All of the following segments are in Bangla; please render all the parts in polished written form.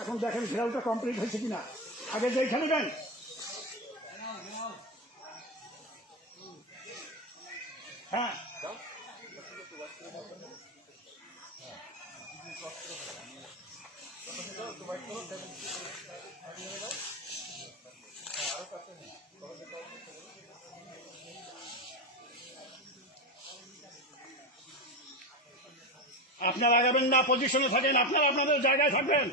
এখন দেখেন ঘেরাওটা কমপ্লিট হয়েছে কিনা। আগে যেখানে নেন হ্যাঁ আপনারা আগাবেন না, পজিশনে থাকেন, আপনারা আপনাদের জায়গায় থাকবেন।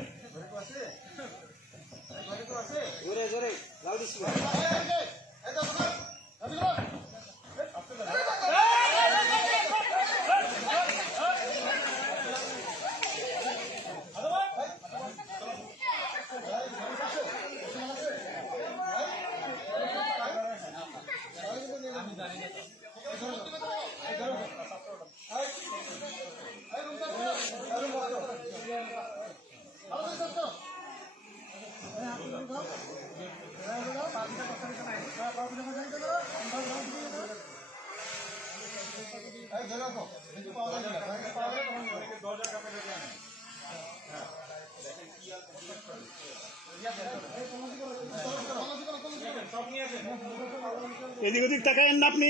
এদিক ওদিক তাকায়েন না, আপনি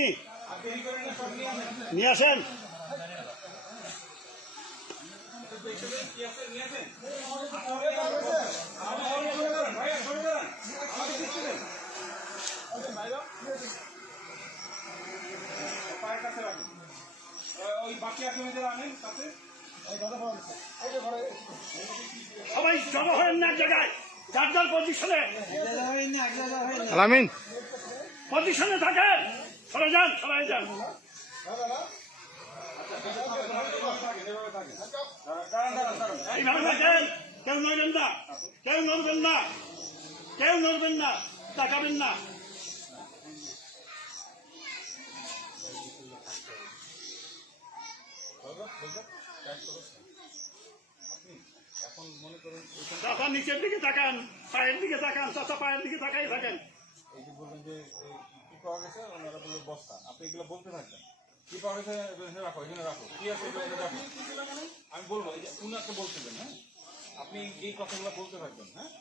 নিয়ে আসেন। সবাই জড়ো হয়েন না এক জায়গায়, যার যার পজিশনে আলামিন পজিশনে থাকেন। সরে যান, সরাই যান। এইভাবে থাকেন, কেউ নড়বেন না, কেউ নড়বেন না, কেউ নড়বেন না, তাকাবেন না। চাচা নিচের দিকে তাকান, পায়ের দিকে তাকান, চাচা পায়ের দিকে তাকাই থাকেন। এই যে বলবেন যে কি পাওয়া গেছে, ওনারা বললো বস্তা, আপনি এগুলো বলতে থাকবেন। কি পাওয়া গেছে রাখো, এখানে রাখো, কি আছে রাখো। আমি বলবো এই যে উনাকে বলতেবেন, হ্যাঁ আপনি এই কথাগুলো বলতে থাকবেন। হ্যাঁ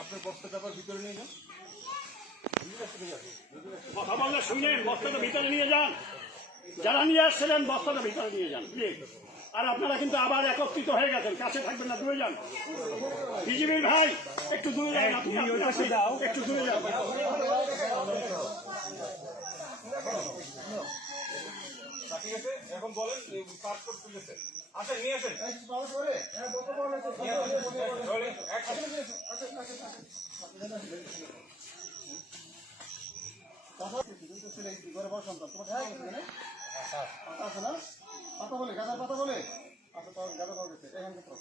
আপনার বস্তাটা আবার ভিতরে নিয়ে যান, কথা বললে শুনেন, বস্তাটা ভিতরে নিয়ে যান। যারা নিয়ে আসছিলেন বস্তাটা ভিতরে নিয়ে যান। আর আপনারা কিন্তু আবার একত্রিত হয়ে গেছেন, কাছে থাকবেন না, দূরে যান। বিজিবির ভাই একটু দূরে যান, একটু দূরে যান। ঠিক আছে, এখন বলেন কাজ করতে গেছে, আসেন নিয়ে আসেন। পাতা বলে গাঁদার পাতা বলে, আচ্ছা গাঁদা পাওয়া গেছে, এখানকে পড়ো,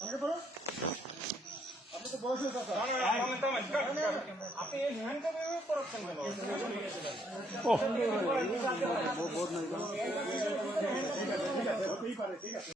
আমাকে পড়ো। আপনি তো বয়স হয়েছে, আপনি এই হ্যান্ডটা করাচ্ছেন ঠিক আছে।